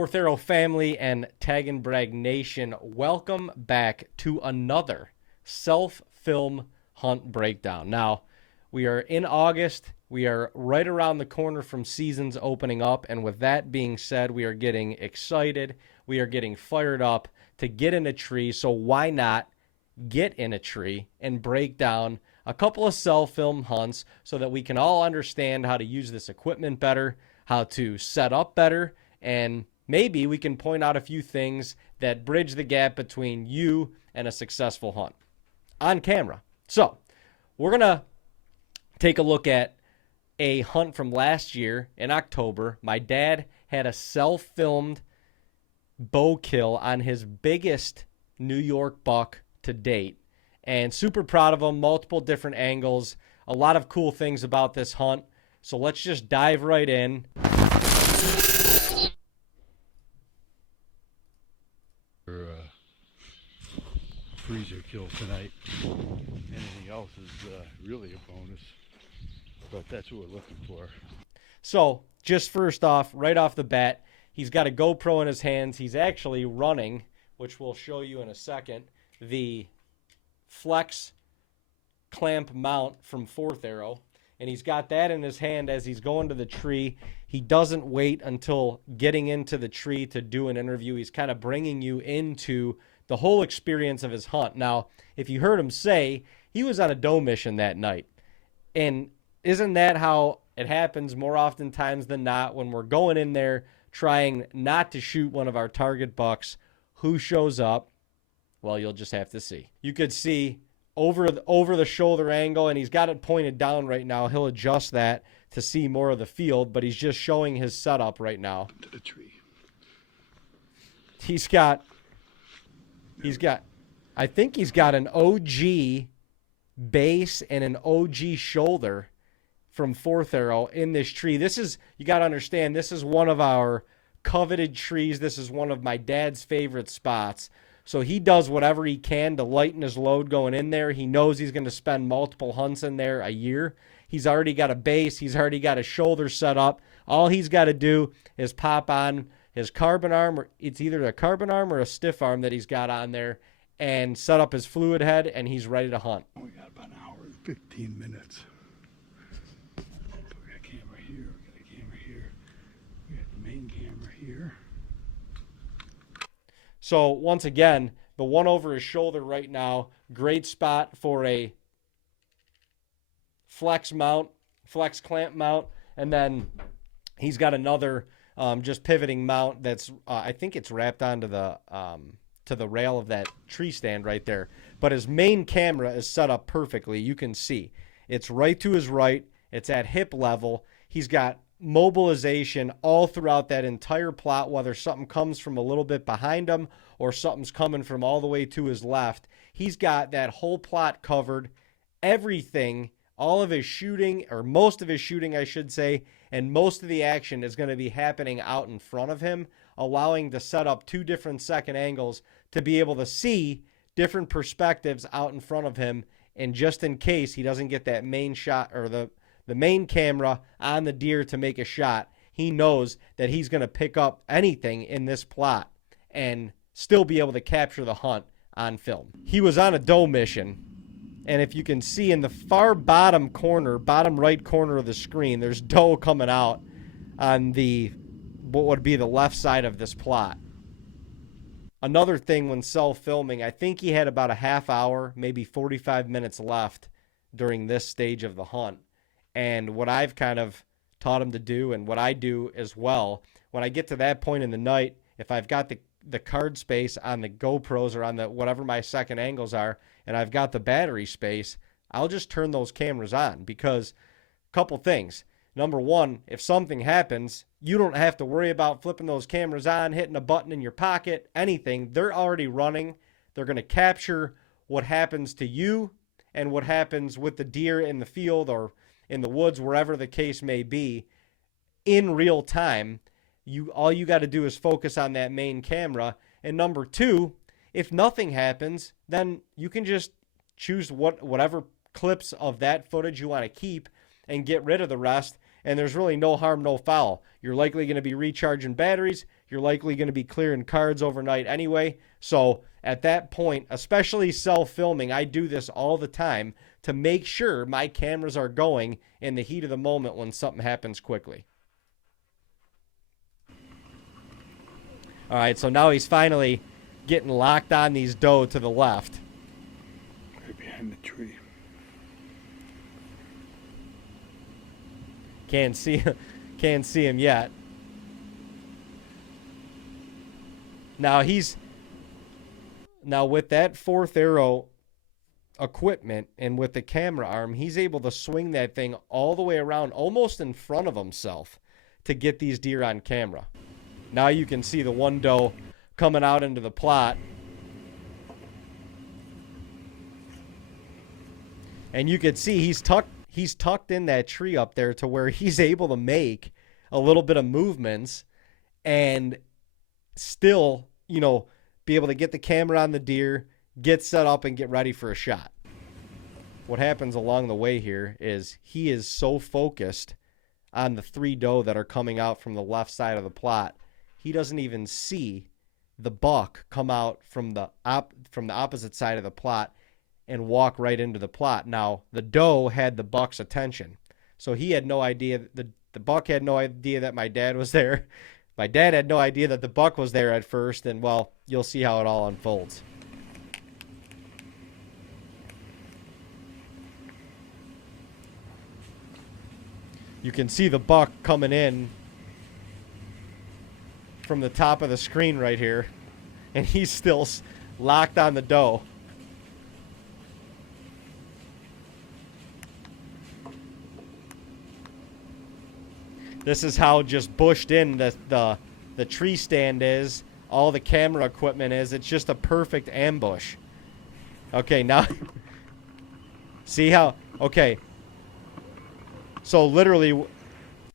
Fourth Arrow family and TAGNBRAG Nation, welcome back to another self-film hunt breakdown. Now, we are in August. We are right around the corner from seasons opening up, and with that being said, we are getting excited. We are getting fired up to get in a tree, so why not get in a tree and break down a couple of self-film hunts so that we can all understand how to use this equipment better, how to set up better, and maybe we can point out a few things that bridge the gap between you and a successful hunt on camera. So we're going to take a look at a hunt from last year in October. My dad had a self-filmed bow kill on his biggest New York buck to date, and super proud of him. Multiple different angles, a lot of cool things about this hunt. So let's just dive right in. Freezer kill tonight. Anything else is really a bonus, but that's what we're looking for. So just first off, right off the bat, he's got a GoPro in his hands. He's actually running, which we'll show you in a second, the Flex clamp mount from Fourth Arrow, and he's got that in his hand as he's going to the tree. He doesn't wait until getting into the tree to do an interview. He's kind of bringing you into the whole experience of his hunt. Now, if you heard him say, he was on a doe mission that night. And isn't that how it happens more often times than not when we're going in there trying not to shoot one of our target bucks? Who shows up? Well, you'll just have to see. You could see over the shoulder angle, and he's got it pointed down right now. He'll adjust that to see more of the field, but he's just showing his setup right now. To the tree. I think he's got an OG base and an OG shoulder from Fourth Arrow in this tree. You got to understand, this is one of our coveted trees. This is one of my dad's favorite spots. So he does whatever he can to lighten his load going in there. He knows he's going to spend multiple hunts in there a year. He's already got a base. He's already got a shoulder set up. All he's got to do is pop on his carbon arm, or it's either a carbon arm or a stiff arm that he's got on there, and set up his fluid head, and he's ready to hunt. We got about an hour and 15 minutes. We got a camera here, we got a camera here, we got the main camera here. So once again, the one over his shoulder right now, great spot for a flex clamp mount, and then he's got another just pivoting mount that's I think it's wrapped onto the to the rail of that tree stand right there. But his main camera is set up perfectly. You can see it's right to his right. It's at hip level. He's got mobilization all throughout that entire plot, whether something comes from a little bit behind him or something's coming from all the way to his left. He's got that whole plot covered. Everything, all of his shooting, or most of his shooting, I should say, and most of the action is going to be happening out in front of him, allowing to set up two different second angles to be able to see different perspectives out in front of him. And just in case he doesn't get that main shot or the main camera on the deer to make a shot, he knows that he's going to pick up anything in this plot and still be able to capture the hunt on film. He was on a doe mission. And if you can see in the far bottom right corner of the screen, there's doe coming out on what would be the left side of this plot. Another thing when self-filming, I think he had about a half hour, maybe 45 minutes left during this stage of the hunt. And what I've kind of taught him to do, and what I do as well, when I get to that point in the night, if I've got the card space on the GoPros or on the whatever my second angles are, and I've got the battery space, I'll just turn those cameras on, because a couple things. Number one, if something happens, you don't have to worry about flipping those cameras on, hitting a button in your pocket, anything. They're already running. They're going to capture what happens to you and what happens with the deer in the field or in the woods, wherever the case may be, in real time. All you got to do is focus on that main camera. And number two, if nothing happens, then you can just choose whatever clips of that footage you want to keep and get rid of the rest. And there's really no harm, no foul. You're likely going to be recharging batteries. You're likely going to be clearing cards overnight anyway. So at that point, especially self-filming, I do this all the time to make sure my cameras are going in the heat of the moment when something happens quickly. All right, so now he's finally getting locked on these doe to the left. Right behind the tree. Can't see him yet. Now with that fourth arrow equipment and with the camera arm, he's able to swing that thing all the way around almost in front of himself to get these deer on camera. Now you can see the one doe coming out into the plot. And you can see he's tucked in that tree up there to where he's able to make a little bit of movements and still, be able to get the camera on the deer, get set up, and get ready for a shot. What happens along the way here is he is so focused on the 3 doe that are coming out from the left side of the plot, he doesn't even see the buck come out from the opposite side of the plot and walk right into the plot. Now, the doe had the buck's attention, so he had no idea. The buck had no idea that my dad was there. My dad had no idea that the buck was there at first, and, well, you'll see how it all unfolds. You can see the buck coming in from the top of the screen right here, and he's still locked on the doe. This is how just bushed in the tree stand is, all the camera equipment is. It's just a perfect ambush. Okay, now see how, okay. So literally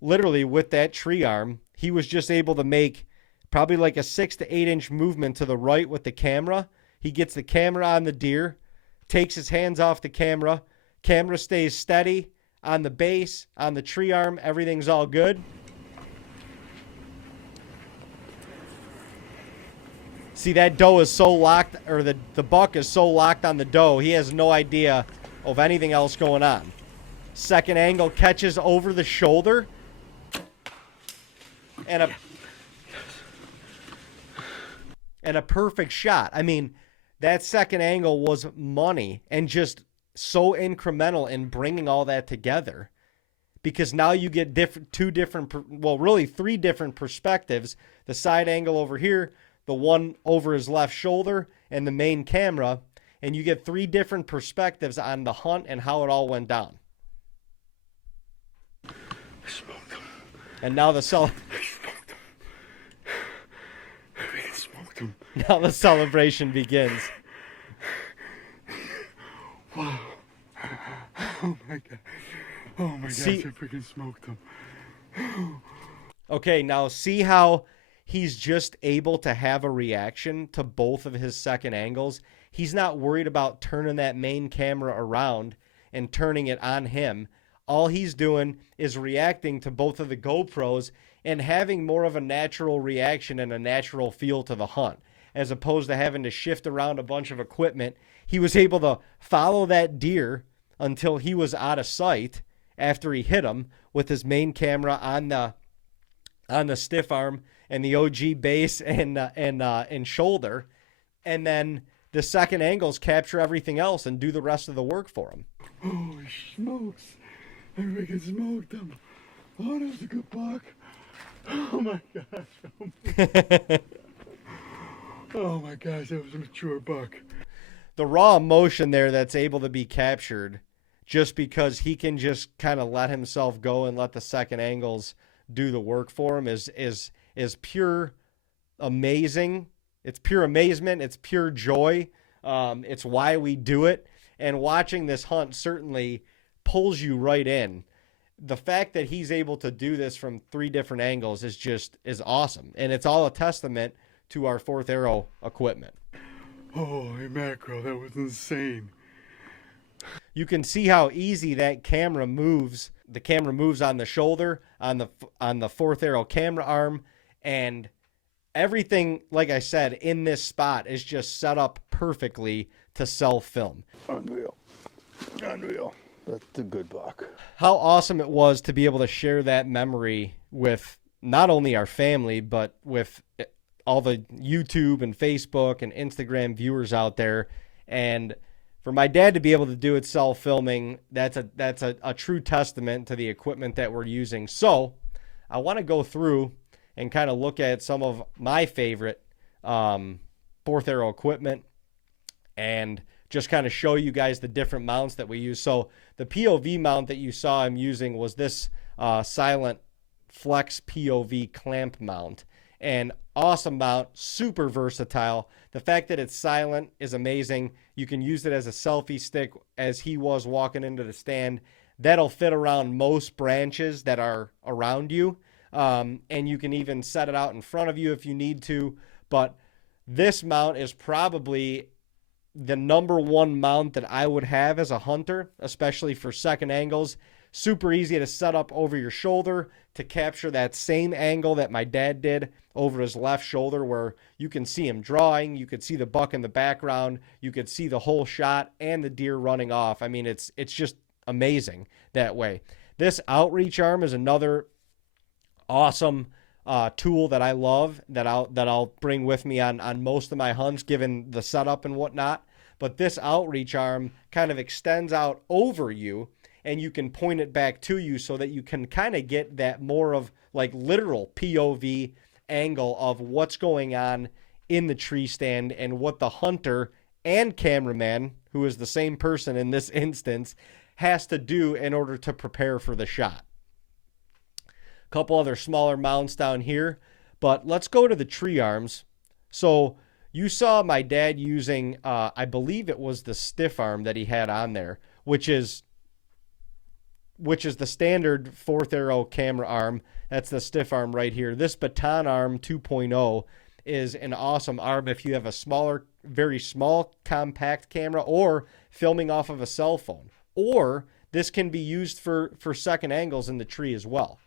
with that tree arm, he was just able to make probably like a 6 to 8 inch movement to the right with the camera. He gets the camera on the deer, takes his hands off the camera. Camera stays steady on the base, on the tree arm. Everything's all good. See, that doe is so locked, or the buck is so locked on the doe, he has no idea of anything else going on. Second angle catches over the shoulder. And a perfect shot. I mean, that second angle was money and just so incremental in bringing all that together, because now you get three different perspectives. The side angle over here, the one over his left shoulder, and the main camera, and you get 3 different perspectives on the hunt and how it all went down. Smoked him. And now the now the celebration begins. Wow. Oh my god. Oh my gosh, I freaking smoked him. Okay, now see how he's just able to have a reaction to both of his second angles. He's not worried about turning that main camera around and turning it on him. All he's doing is reacting to both of the GoPros and having more of a natural reaction and a natural feel to the hunt, as opposed to having to shift around a bunch of equipment. He was able to follow that deer until he was out of sight after he hit him with his main camera on the stiff arm and the OG base and shoulder, and then the second angles capture everything else and do the rest of the work for him. Holy smokes! I freaking smoked him. Oh, that was a good buck. Oh my gosh! Oh my gosh, that was a mature buck. The raw emotion there that's able to be captured just because he can just kind of let himself go and let the second angles do the work for him is pure amazing. It's pure amazement. It's pure joy. It's why we do it. And watching this hunt certainly pulls you right in. The fact that he's able to do this from 3 different angles is awesome. And it's all a testament to our fourth arrow equipment. Holy mackerel, that was insane. You can see how easy that camera moves. The camera moves on the shoulder, on the fourth arrow camera arm, and everything, like I said, in this spot is just set up perfectly to self-film. Unreal. Unreal. That's a good buck. How awesome it was to be able to share that memory with not only our family, but with all the YouTube and Facebook and Instagram viewers out there. And for my dad to be able to do it self-filming, that's a true testament to the equipment that we're using. So I want to go through and kind of look at some of my favorite fourth arrow equipment and just kind of show you guys the different mounts that we use. So the POV mount that you saw I'm using was this Silent Flex POV clamp mount. And awesome mount, super versatile. The fact that it's silent is amazing. You can use it as a selfie stick as he was walking into the stand. That'll fit around most branches that are around you. And you can even set it out in front of you if you need to. But this mount is probably the number one mount that I would have as a hunter, especially for second angles. Super easy to set up over your shoulder to capture that same angle that my dad did over his left shoulder, where you can see him drawing, you could see the buck in the background, you could see the whole shot and the deer running off. I mean, it's just amazing that way. This outreach arm is another awesome tool that I love, that I'll bring with me on most of my hunts, given the setup and whatnot. But this outreach arm kind of extends out over you, and you can point it back to you so that you can kind of get that more of like literal POV angle of what's going on in the tree stand and what the hunter and cameraman, who is the same person in this instance, has to do in order to prepare for the shot. A couple other smaller mounts down here, but let's go to the tree arms. So you saw my dad using, I believe it was the stiff arm that he had on there, which is the standard fourth arrow camera arm. That's the stiff arm right here. This baton arm 2.0 is an awesome arm if you have a smaller, very small compact camera or filming off of a cell phone. Or this can be used for second angles in the tree as well.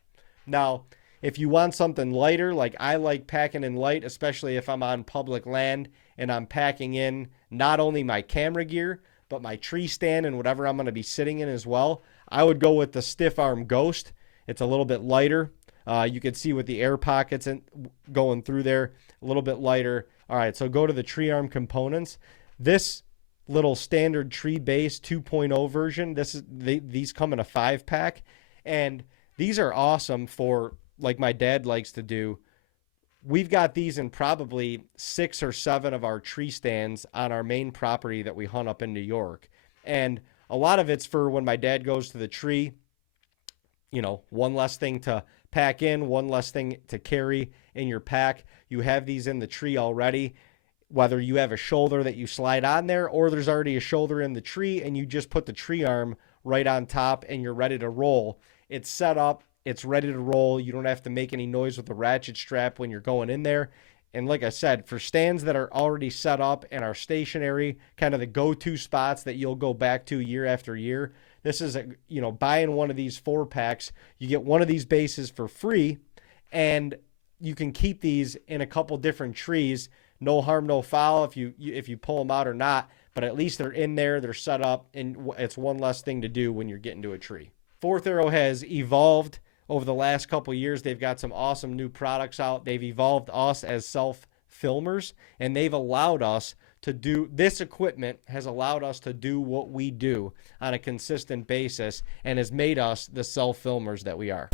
Now, if you want something lighter, like I like packing in light, especially if I'm on public land and I'm packing in not only my camera gear, but my tree stand and whatever I'm going to be sitting in as well, I would go with the stiff arm Ghost. It's a little bit lighter. You can see with the air pockets going through there, a little bit lighter. All right, so go to the tree arm components. This little standard tree base 2.0 version, these come in a 5-pack, and these are awesome for, like my dad likes to do. We've got these in probably 6 or 7 of our tree stands on our main property that we hunt up in New York. And a lot of it's for when my dad goes to the tree, one less thing to pack in, one less thing to carry in your pack. You have these in the tree already, whether you have a shoulder that you slide on there or there's already a shoulder in the tree and you just put the tree arm right on top and you're ready to roll. It's set up, it's ready to roll. You don't have to make any noise with the ratchet strap when you're going in there. And like I said, for stands that are already set up and are stationary, kind of the go-to spots that you'll go back to year after year, this is, buying one of these 4-packs, you get one of these bases for free, and you can keep these in a couple different trees. No harm, no foul if you pull them out or not, but at least they're in there, they're set up, and it's one less thing to do when you're getting to a tree. Fourth Arrow has evolved over the last couple years. They've got some awesome new products out. They've evolved us as self-filmers, and they've allowed us to do, this equipment has allowed us to do what we do on a consistent basis and has made us the self-filmers that we are.